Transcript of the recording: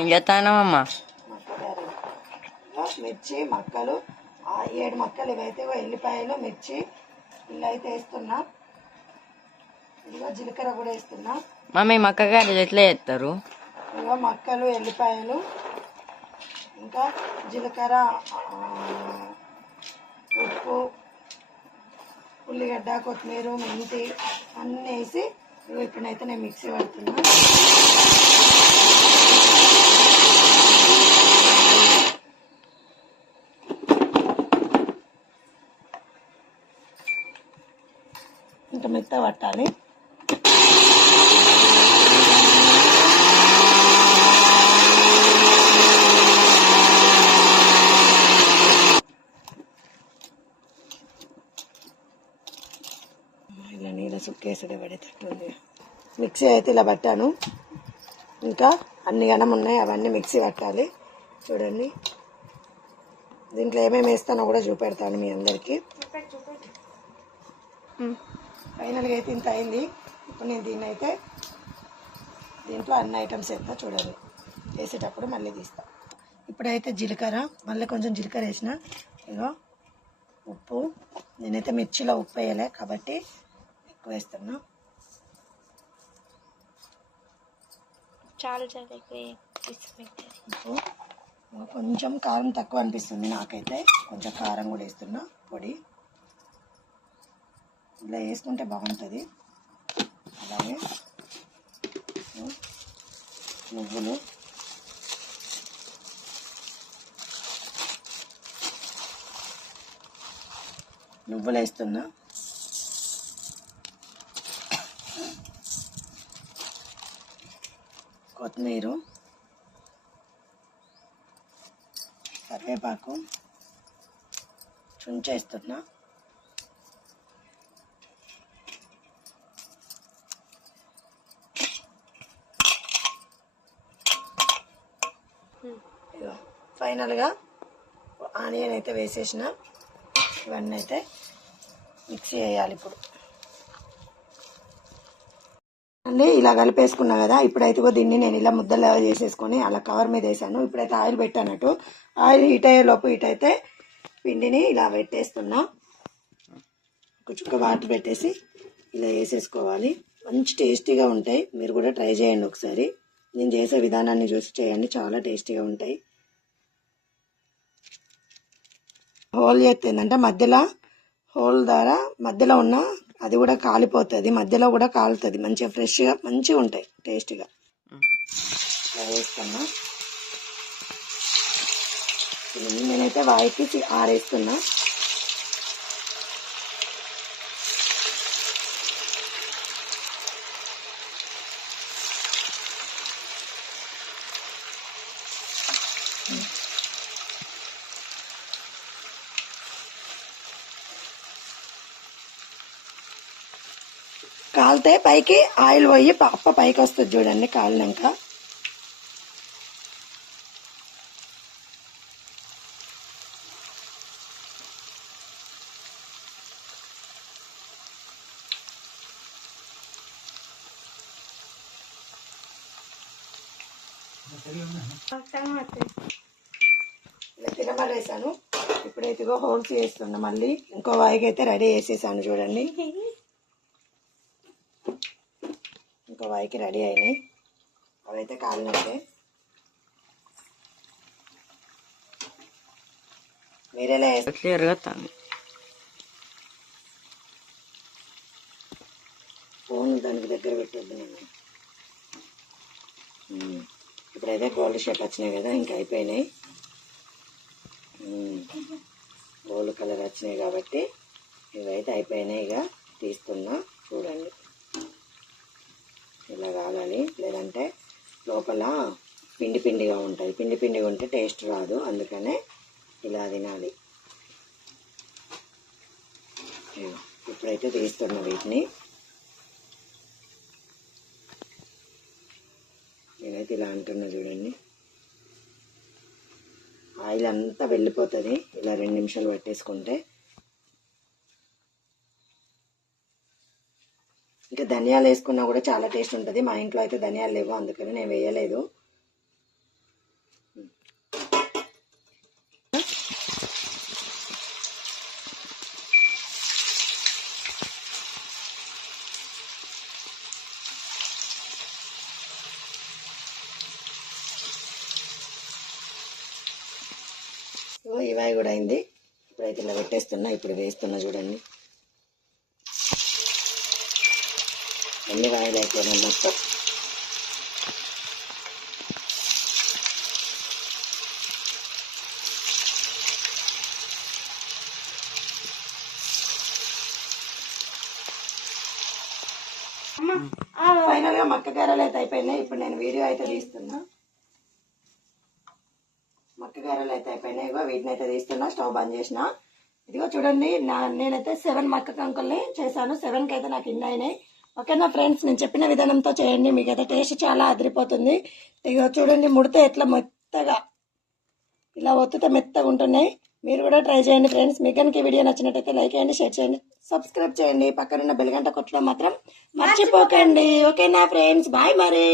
ఏం చేస్తానమ్మా? మిర్చి మక్కలు 7 మక్కలు ఇవైతే ఎల్లిపాయలు మిర్చి ఇలా అయితే వేస్తున్నా. ఇదిగో జీలకర్ర కూడా వేస్తున్నా. మమ్మీ మక్క కర్రీ ఎట్లా చేస్తారు? ఇదిగో మక్కలు ఎల్లిపాయలు ఇంకా జీలకర్ర ఉప్పు ఉల్లిగడ్డ కొత్తిమీర మెంతి అన్నీ వేసి ఇప్పుడైతే నేను మిక్సీ పడుతున్నా. ఇంకా మెత్తగా పట్టాలి. ఇలా నీళ్ళ సుక్కేసుడే పడేటట్టుంది. మిక్సీ అయితే ఇలా పట్టాను. ఇంకా అన్ని గనం ఉన్నాయి, అవన్నీ మిక్సీ పట్టాలి. చూడండి దీంట్లో ఏమేమి వేస్తానో కూడా చూపెడతాను మీ అందరికీ. ఫైనల్గా అయితే ఇంత అయింది. ఇప్పుడు నేను దీంట్లో అన్ని ఐటమ్స్ వేస్తా. చూడండి వేసేటప్పుడు మళ్ళీ తీస్తా. ఇప్పుడైతే జీలకర్ర, మళ్ళీ కొంచెం జీలకర్ర వేసిన. ఇగో ఉప్పు, నేనైతే మిర్చిలో ఉప్పు వేయలే కాబట్టి ఎక్కువ వేస్తున్నా. చాలా ఎక్కువ ఉప్పు, కొంచెం కారం తక్కువ అనిపిస్తుంది నాకైతే, కొంచెం కారం కూడా వేస్తున్నా పొడి. ఇలా వేసుకుంటే బాగుంటుంది. అలాగే నువ్వులు, వేస్తున్నా. కొత్తిమీర, కరివేపాకు చుంచేస్తున్నా. ఫైనల్గా ఆనియన్ అయితే వేసేసిన. ఇవన్నీ అయితే మిక్సీ వేయాలి. ఇప్పుడు అండి ఇలా కలిపేసుకున్నా కదా. ఇప్పుడైతే దీన్ని నేను ఇలా ముద్దలా చేసేసుకొని అలా కవర్ మీద వేసాను. ఇప్పుడైతే ఆయిల్ పెట్టానట్టు. ఆయిల్ హీట్ అయ్యేలోపు ఇటైతే పిండిని ఇలా పెట్టేస్తున్నా. ఒక చుక్క వాటర్ పెట్టేసి ఇలా వేసేసుకోవాలి. మంచి టేస్టీగా ఉంటాయి. మీరు కూడా ట్రై చేయండి ఒకసారి. నేను చేసే విధానాన్ని చూసి చేయండి, చాలా టేస్టీగా ఉంటాయి. హోల్ చేస్తుందంటే మధ్యలో హోల్ ద్వారా మధ్యలో ఉన్న అది కూడా కాలిపోతుంది, మధ్యలో కూడా కాలుతుంది. మంచిగా ఫ్రెష్గా మంచిగా ఉంటాయి, టేస్టీగా. వేస్తున్నా. నేనైతే వాయికి ఆరేస్తున్నా. కాలితే పైకి ఆయిల్ పోయి అప్ప పైకి వస్తుంది చూడండి కాలినాక. ఇలా తినమలేసాను. ఇప్పుడైతే హోల్స్ చేస్తున్నా. మళ్ళీ ఇంకో వాయికి అయితే రెడీ చేసేసాను చూడండి. ఇంకో వాయికి రెడీ అయినాయి. అవైతే కాలినట్టే. మీరేలా ఫోన్ దానికి దగ్గర పెట్టొద్దు. నేను ఇప్పుడైతే గోల్డ్ షేప్ వచ్చినాయి కదా, ఇంకా అయిపోయినాయి. గోల్డ్ కలర్ వచ్చినాయి కాబట్టి ఇవైతే అయిపోయినాయి. ఇక తీస్తున్నా. చూడండి ఇలా కావాలి, లేదంటే లోపల పిండి పిండిగా ఉంటుంది. పిండి పిండిగా ఉంటే టేస్ట్ రాదు, అందుకనే ఇలా తినాలి. ఇప్పుడైతే తీస్తున్నా వీటిని. నేనైతే ఇలా అంటున్నా చూడండి. ఆయిల్ అంతా వెళ్ళిపోతుంది ఇలా 2 నిమిషాలు పట్టేసుకుంటే. ఇంకా ధనియాలు వేసుకున్నా కూడా చాలా టేస్ట్ ఉంటుంది. మా ఇంట్లో అయితే ధనియాలు లేవు, అందుకని నేను వేయలేదు. ఇగో ఈ వాయి కూడా అయింది. ఇప్పుడైతే ఇలా పెట్టేస్తున్నా. ఇప్పుడు వేస్తున్నా చూడండి. ఎన్ని వాయిలు అయిపోయినాయి మొత్తం. ఫైనల్ గా మక్క గారెలు అయితే అయిపోయినాయి. ఇప్పుడు నేను వీడియో అయితే తీస్తున్నా. మక్క గారెలు అయితే అయిపోయినాయి. ఇగో వీటిని అయితే తీస్తున్నా. స్టవ్ బంద్ చేసిన. ఇదిగో చూడండి, నేనైతే 7 మక్క కంకుల్ని చేశాను. 7కి అయితే నాకు ఇన్ని అయినాయి. ఓకేనా ఫ్రెండ్స్, నేను చెప్పిన విధానంతో చేయండి. మీకు అయితే టేస్ట్ చాలా అదిరిపోతుంది. ఇగో చూడండి, ముడితే ఎట్లా మెత్తగా ఇలా ఒత్తితే మెత్తగా ఉంటున్నాయి. మీరు కూడా ట్రై చేయండి ఫ్రెండ్స్. మీకు కనుక ఈ వీడియో నచ్చినట్టయితే లైక్ చేయండి, షేర్ చేయండి, సబ్స్క్రైబ్ చేయండి. పక్కనున్న బెల్ గంట కొట్టడం మాత్రం మర్చిపోకండి. ఓకేనా ఫ్రెండ్స్, బాయ్ మరి.